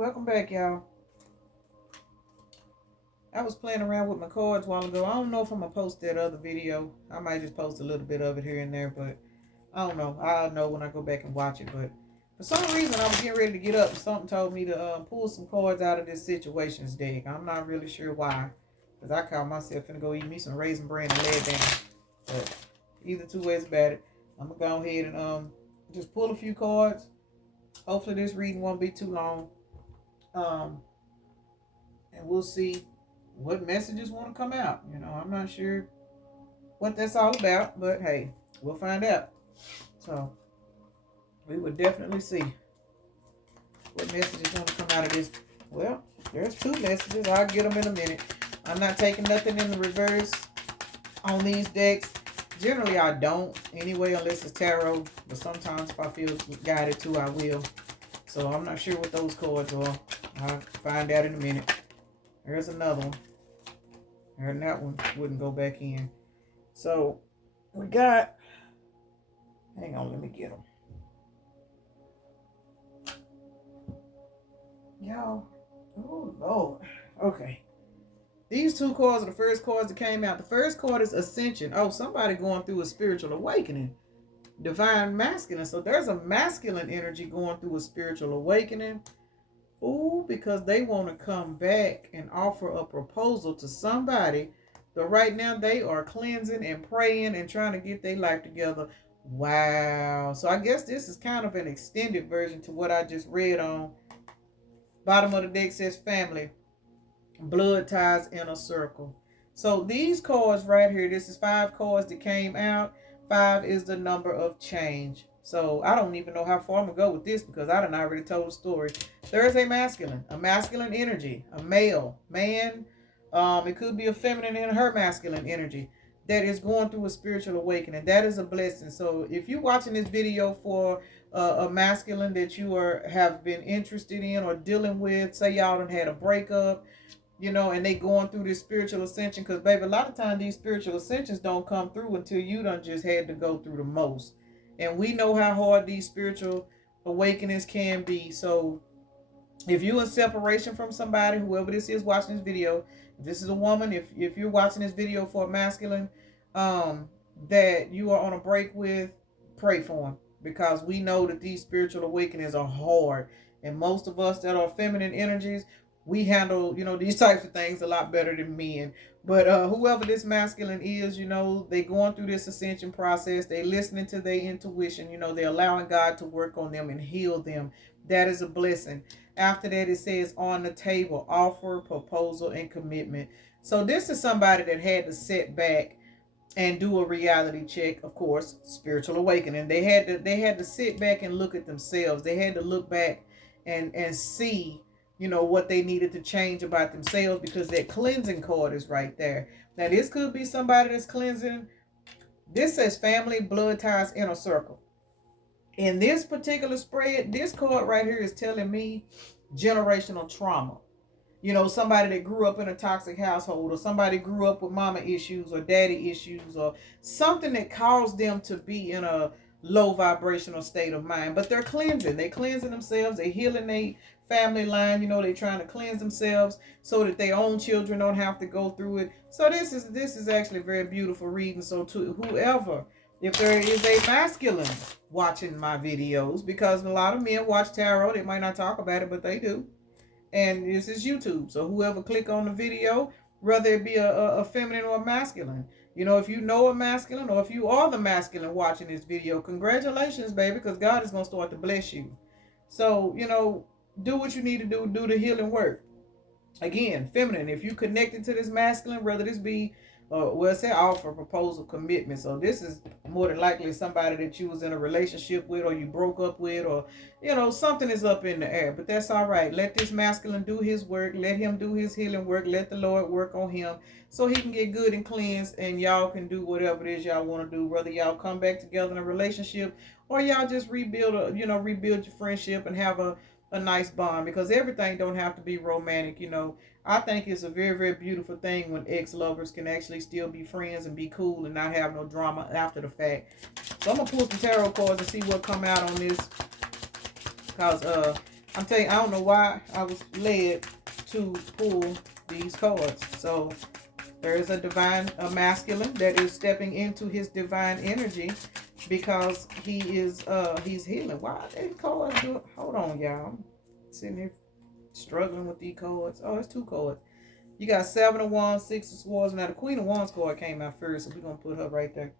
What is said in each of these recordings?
Welcome back, y'all. I was playing around with my cards a while ago. I don't know if I'm going to post that other video. I might just post a little bit of it here and there, but I don't know. I'll know when I go back and watch it. But for some reason, I was getting ready to get up and something told me to pull some cards out of this situations deck. I'm not really sure why, because I caught myself finna go eat me some Raisin Bran and lay it down. But either two ways about it, I'm going to go ahead and just pull a few cards. Hopefully this reading won't be too long. And we'll see what messages want to come out. I'm not sure what that's all about, but hey, we'll find out. So we will definitely see what messages want to come out of this. Well, there's two messages. I'll get them in a minute. I'm not taking nothing in the reverse on these decks. Generally, I don't anyway, unless it's tarot. But sometimes if I feel guided to, I will. So I'm not sure what those cards are. I'll find out in a minute. There's another one. And that one wouldn't go back in. So we got, hang on, let me get them. Y'all, oh Lord. Okay. These two cards are the first cards that came out. The first card is Ascension. Oh, somebody going through a spiritual awakening. Divine Masculine. So there's a masculine energy going through a spiritual awakening. Ooh, because they want to come back and offer a proposal to somebody. But right now they are cleansing and praying and trying to get their life together. Wow. So I guess this is kind of an extended version to what I just read on. Bottom of the deck says family. Blood ties in a circle. So these cards right here, this is 5 cards that came out. 5 is the number of change. So I don't even know how far I'm going to go with this because I done already told the story. There's a masculine energy, a male, man. It could be a feminine and her masculine energy that is going through a spiritual awakening. That is a blessing. So if you're watching this video for a masculine that you have been interested in or dealing with, say y'all done had a breakup, and they going through this spiritual ascension, because baby, a lot of times these spiritual ascensions don't come through until you done just had to go through the most. And we know how hard these spiritual awakenings can be. So if you're in separation from somebody, whoever this is watching this video, if this is a woman, if you're watching this video for a masculine that you are on a break with, pray for them, because we know that these spiritual awakenings are hard. And most of us that are feminine energies, we handle, these types of things a lot better than men. But whoever this masculine is, they going through this ascension process. They listening to their intuition. They're allowing God to work on them and heal them. That is a blessing. After that, it says on the table, offer, proposal, and commitment. So this is somebody that had to sit back and do a reality check. Of course, spiritual awakening. They had to sit back and look at themselves. They had to look back and see what they needed to change about themselves, because that cleansing card is right there. Now this could be somebody that's cleansing. This says family, blood ties, inner circle. In this particular spread, this card right here is telling me generational trauma. Somebody that grew up in a toxic household, or somebody grew up with mama issues or daddy issues, or something that caused them to be in a low vibrational state of mind. But they're cleansing. They're cleansing themselves. They're healing their family line. They're trying to cleanse themselves so that their own children don't have to go through it. So this is actually a very beautiful reading. So to whoever, if there is a masculine watching my videos, because a lot of men watch tarot, they might not talk about it, but they do. And this is YouTube. So whoever click on the video, whether it be a feminine or a masculine, if you know a masculine, or if you are the masculine watching this video, congratulations, baby, because God is going to start to bless you. So, do what you need to do the healing work. Again, feminine, if you connected to this masculine, whether this be say offer, proposal, commitment. So this is more than likely somebody that you was in a relationship with, or you broke up with, or something is up in the air. But that's all right. Let this masculine do his work. Let him do his healing work. Let the Lord work on him so he can get good and cleansed, and y'all can do whatever it is y'all want to do. Whether y'all come back together in a relationship, or y'all just rebuild your friendship and have a nice bond, because everything don't have to be romantic. I think it's a very, very beautiful thing when ex-lovers can actually still be friends and be cool and not have no drama after the fact. So I'm going to pull some tarot cards and see what come out on this. Because I'm telling you, I don't know why I was led to pull these cards. So there is a masculine that is stepping into his divine energy because he's healing. Why are these cards do it? Hold on, y'all. I'm sitting here struggling with these cards. Oh, it's two cards. You got Seven of Wands, Six of Swords. Now the Queen of Wands card came out first, so we're gonna put her right there.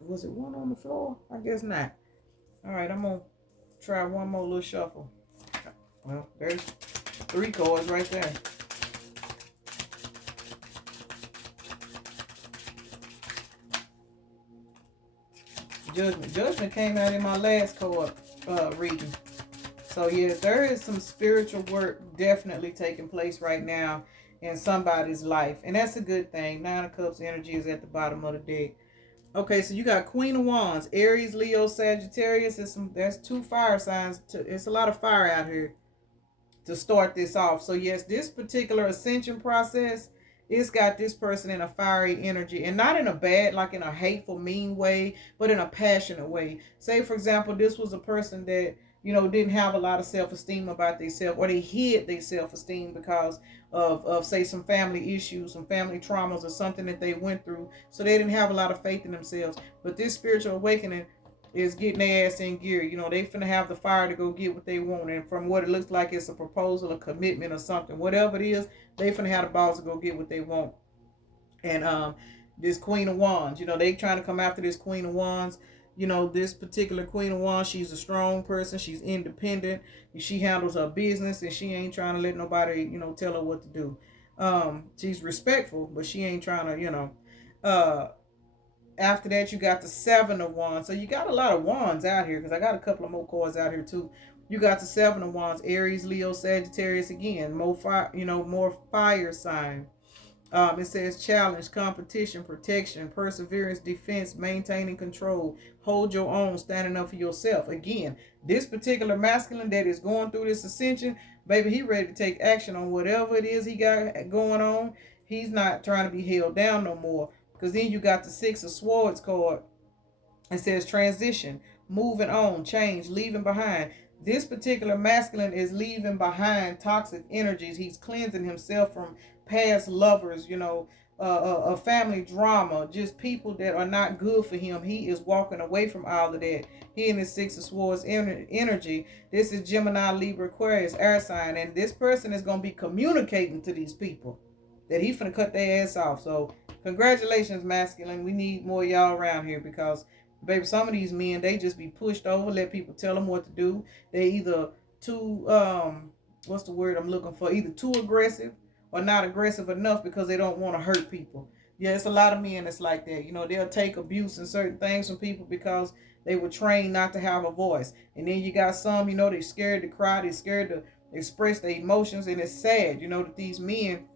Was it one on the floor? I guess not. All right, I'm gonna try one more little shuffle. Well, there's three cards right there. Judgment. Judgment came out in my last card reading. So yes, there is some spiritual work definitely taking place right now in somebody's life. And that's a good thing. Nine of Cups energy is at the bottom of the deck. Okay, so you got Queen of Wands, Aries, Leo, Sagittarius. That's two fire signs. It's a lot of fire out here to start this off. So yes, this particular ascension process, it's got this person in a fiery energy, and not in a bad, like in a hateful, mean way, but in a passionate way. Say, for example, this was a person that, didn't have a lot of self-esteem about themselves, or they hid their self-esteem because of say some family issues, some family traumas, or something that they went through. So they didn't have a lot of faith in themselves. But this spiritual awakening is getting their ass in gear. They finna have the fire to go get what they want. And from what it looks like, it's a proposal, a commitment, or something. Whatever it is, they finna have the balls to go get what they want. And this Queen of Wands, they trying to come after this Queen of Wands. This particular Queen of Wands, she's a strong person. She's independent. She handles her business, and she ain't trying to let nobody, tell her what to do. She's respectful, but she ain't trying to, after that, you got the Seven of Wands. So you got a lot of wands out here, because I got a couple of more cards out here too. You got the Seven of Wands, Aries, Leo, Sagittarius again. More fire, more fire sign. It says challenge, competition, protection, perseverance, defense, maintaining control, hold your own, standing up for yourself. Again, this particular masculine that is going through this ascension, baby, he ready to take action on whatever it is he got going on. He's not trying to be held down no more. Because then you got the Six of Swords card. It says transition, moving on, change, leaving behind. This particular masculine is leaving behind toxic energies. He's cleansing himself from past lovers, a family drama, just people that are not good for him. He is walking away from all of that. He in his Six of Swords energy. This is Gemini, Libra, Aquarius, air sign. And this person is going to be communicating to these people that he finna cut their ass off. So congratulations, masculine. We need more of y'all around here, because baby, some of these men, they just be pushed over, let people tell them what to do. They either too what's the word I'm looking for? Either too aggressive or not aggressive enough because they don't want to hurt people. Yeah, it's a lot of men that's like that. They'll take abuse and certain things from people because they were trained not to have a voice. And then you got some, they scared to cry, they scared to express their emotions, and it's sad, that these men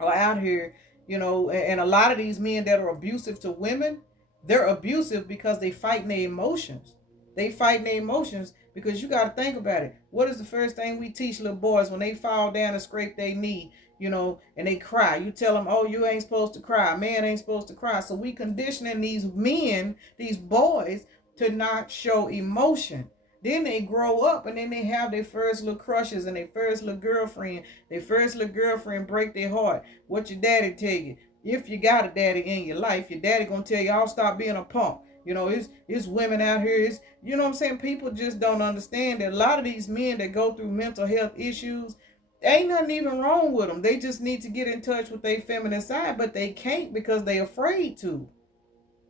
are out here, and a lot of these men that are abusive to women, they're abusive because they fight their emotions. They fight their emotions because you got to think about it. What is the first thing we teach little boys when they fall down and scrape their knee, and they cry? You tell them, oh, you ain't supposed to cry. A man ain't supposed to cry. So we conditioning these men, these boys, to not show emotion. Then they grow up, and then they have their first little crushes and their first little girlfriend. Their first little girlfriend break their heart. What your daddy tell you? If you got a daddy in your life, your daddy gonna tell you, "I'll stop being a punk." It's women out here. It's, what I'm saying? People just don't understand that a lot of these men that go through mental health issues, ain't nothing even wrong with them. They just need to get in touch with their feminine side, but they can't because they afraid to.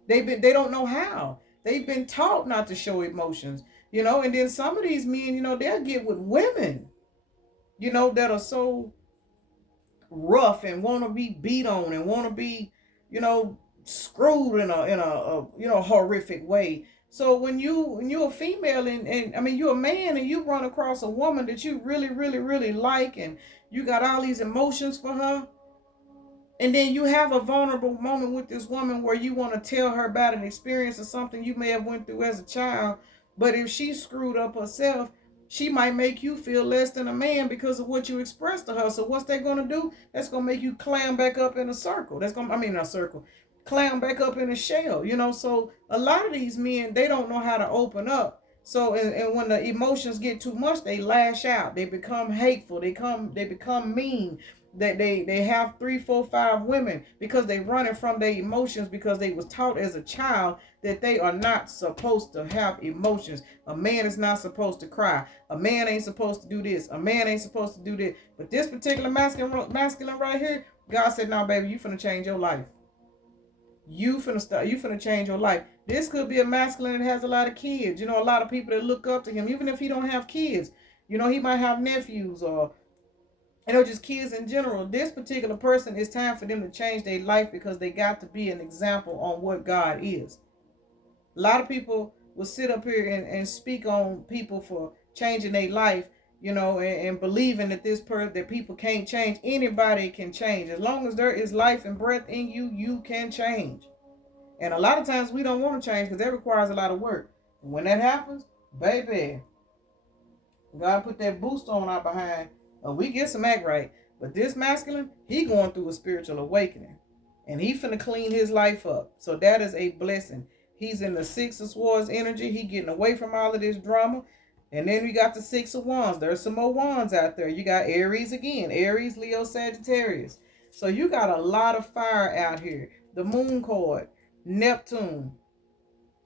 They don't know how. They've been taught not to show emotions, and then some of these men, they'll get with women, that are so rough and want to be beat on and want to be, screwed in a horrific way. So when you're a female, and I mean you're a man, and you run across a woman that you really, really, really like, and you got all these emotions for her, and then you have a vulnerable moment with this woman where you want to tell her about an experience or something you may have went through as a child. But if she screwed up herself, she might make you feel less than a man because of what you expressed to her. So what's that going to do? That's going to make you clam back up in a circle. Not a circle, clam back up in a shell. So a lot of these men, they don't know how to open up So, and when the emotions get too much, they lash out. They become hateful. They become mean. They have 3, 4, 5 women because they running from their emotions because they was taught as a child that they are not supposed to have emotions. A man is not supposed to cry. A man ain't supposed to do this. A man ain't supposed to do that. But this particular masculine right here, God said, "No, baby, you finna change your life. You finna change your life." This could be a masculine that has a lot of kids. You know, a lot of people that look up to him, even if he don't have kids. You know, he might have nephews or, you know, just kids in general. This particular person, it's time for them to change their life because they got to be an example on what God is. A lot of people will sit up here and speak on people for changing their life, you know, and believing that that people can't change. Anybody can change. As long as there is life and breath in you, you can change. And a lot of times we don't want to change because that requires a lot of work. When that happens, baby, God put that boost on our behind. We get some act right. But this masculine, he going through a spiritual awakening. And he finna clean his life up. So that is a blessing. He's in the 6 of Swords energy. He getting away from all of this drama. And then we got the 6 of Wands. There's some more Wands out there. You got Aries again. Aries, Leo, Sagittarius. So you got a lot of fire out here. The Moon card, Neptune.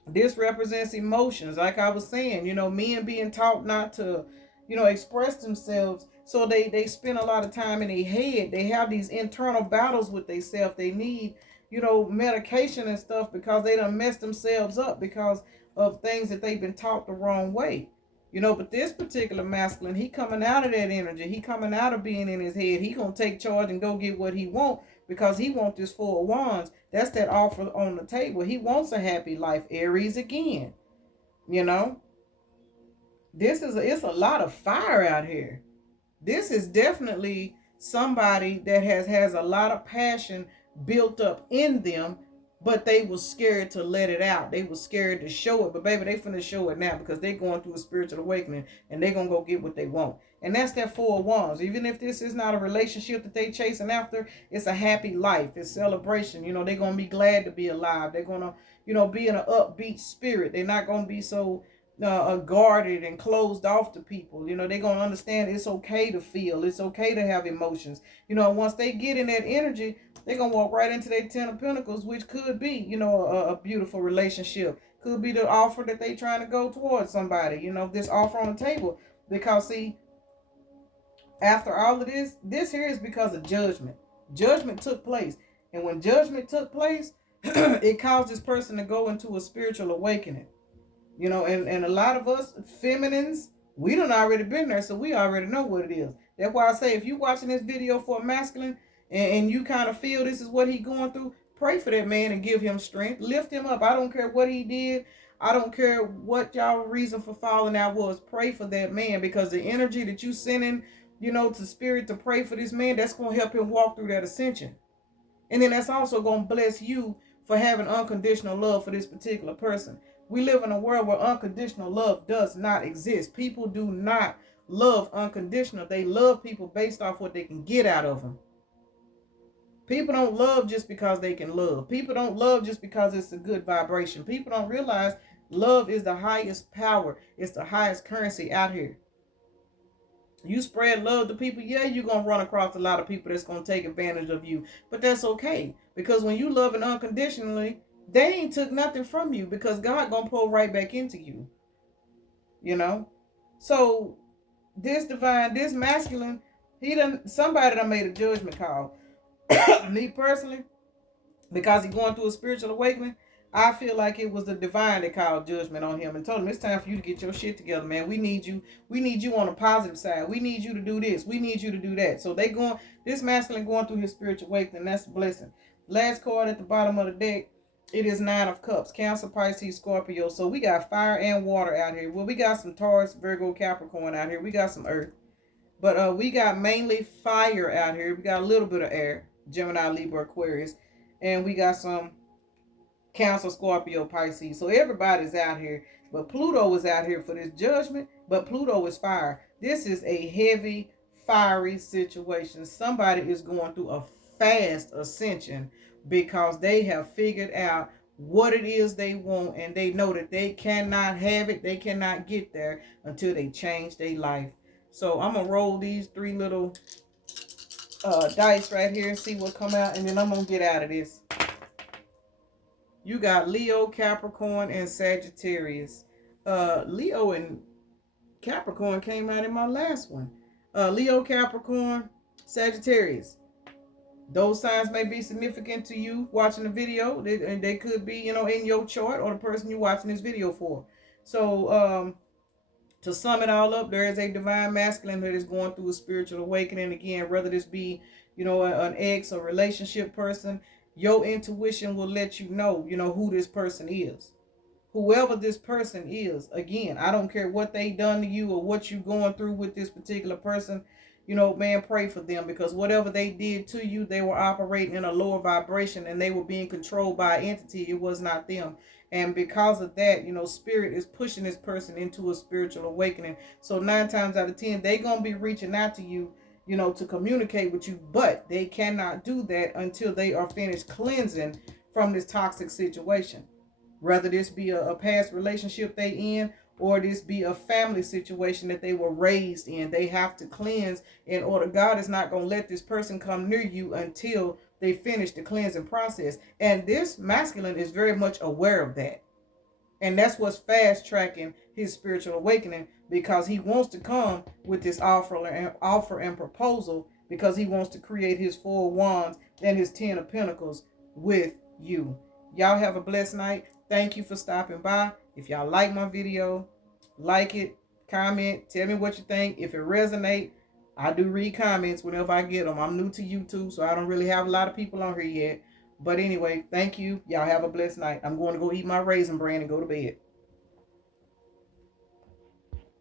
This represents emotions. Like I was saying, you know, men being taught not to, you know, express themselves. So they spend a lot of time in their head. They have these internal battles with themselves. They need, you know, medication and stuff because they done messed themselves up because of things that they've been taught the wrong way. You know, but this particular masculine, he coming out of that energy. He coming out of being in his head. He gonna take charge and go get what he want because he wants this 4 of Wands. That's that offer on the table. He wants a happy life. Aries again. You know, it's a lot of fire out here. This is definitely somebody that has a lot of passion built up in them, but they was scared to let it out. They was scared to show it. But baby, they finna show it now because they going through a spiritual awakening and they gonna go get what they want. And that's that 4 of Wands. Even if this is not a relationship that they chasing after, it's a happy life. It's celebration. You know, they're gonna be glad to be alive. They're gonna, you know, be in an upbeat spirit. They're not gonna be so guarded and closed off to people. You know, they're gonna understand it's okay to feel. It's okay to have emotions. You know, once they get in that energy, they're gonna walk right into their 10 of Pentacles, which could be, you know, a beautiful relationship. Could be the offer that they trying to go towards somebody. You know, this offer on the table. Because see, after all of this here is because of judgment. Judgment took place. And when judgment took place, it caused this person to go into a spiritual awakening. You know, and a lot of us feminines, we done already been there, so we already know what it is. That's why I say if you watching this video for a masculine and you kind of feel this is what he going through, pray for that man and give him strength. Lift him up. I don't care what he did. I don't care what y'all reason for falling out was. Pray for that man because the energy that you sending, you know, to spirit to pray for this man, that's going to help him walk through that ascension. And then that's also going to bless you for having unconditional love for this particular person. We live in a world where unconditional love does not exist. People do not love unconditional. They love people based off what they can get out of them. People don't love just because they can love. People don't love just because it's a good vibration. People don't realize love is the highest power. It's the highest currency out here. You spread love to people, yeah, you're going to run across a lot of people that's going to take advantage of you. But that's okay. Because when you love unconditionally, they ain't took nothing from you because God going to pour right back into you. You know? So, this divine, this masculine, somebody done made a judgment call. Me personally, because he going through a spiritual awakening, I feel like it was the divine that called judgment on him and told him it's time for you to get your shit together, man. We need you. We need you on the positive side. We need you to do this. We need you to do that. So this masculine going through his spiritual awakening. That's a blessing. Last card at the bottom of the deck, it is 9 of Cups. Cancer, Pisces, Scorpio. So we got fire and water out here. Well, we got some Taurus, Virgo, Capricorn out here. We got some earth. But we got mainly fire out here. We got a little bit of air. Gemini, Libra, Aquarius. And we got some Cancer, Scorpio, Pisces. So everybody's out here. But Pluto is out here for this judgment. But Pluto is fire. This is a heavy, fiery situation. Somebody is going through a fast ascension because they have figured out what it is they want, and they know that they cannot have it, they cannot get there until they change their life. So I'm gonna roll these 3 little dice right here and see what come out, and then I'm gonna get out of this. You got Leo, Capricorn, and Sagittarius. Leo and Capricorn came out in my last one. Leo, Capricorn, Sagittarius. Those signs may be significant to you watching the video. They could be, in your chart or the person you're watching this video for. So, to sum it all up, there is a divine masculine that is going through a spiritual awakening. Again, whether this be, an ex or relationship person, your intuition will let you know, who this person is. Whoever this person is, again, I don't care what they done to you or what you going through with this particular person. Man, pray for them, because whatever they did to you, they were operating in a lower vibration and they were being controlled by an entity. It was not them. And because of that, spirit is pushing this person into a spiritual awakening. So 9 times out of 10, they going to be reaching out to you, to communicate with you, but they cannot do that until they are finished cleansing from this toxic situation. Whether this be a past relationship they in, or this be a family situation that they were raised in, they have to cleanse in order. God is not going to let this person come near you until they finish the cleansing process. And this masculine is very much aware of that. And that's what's fast tracking his spiritual awakening, because he wants to come with this offer and proposal, because he wants to create his 4 wands and his 10 of pentacles with you. Y'all have a blessed night. Thank you for stopping by. If y'all like my video, like it, comment, tell me what you think. If it resonates, I do read comments whenever I get them. I'm new to YouTube, so I don't really have a lot of people on here yet. But anyway, thank you. Y'all have a blessed night. I'm going to go eat my Raisin Bran and go to bed.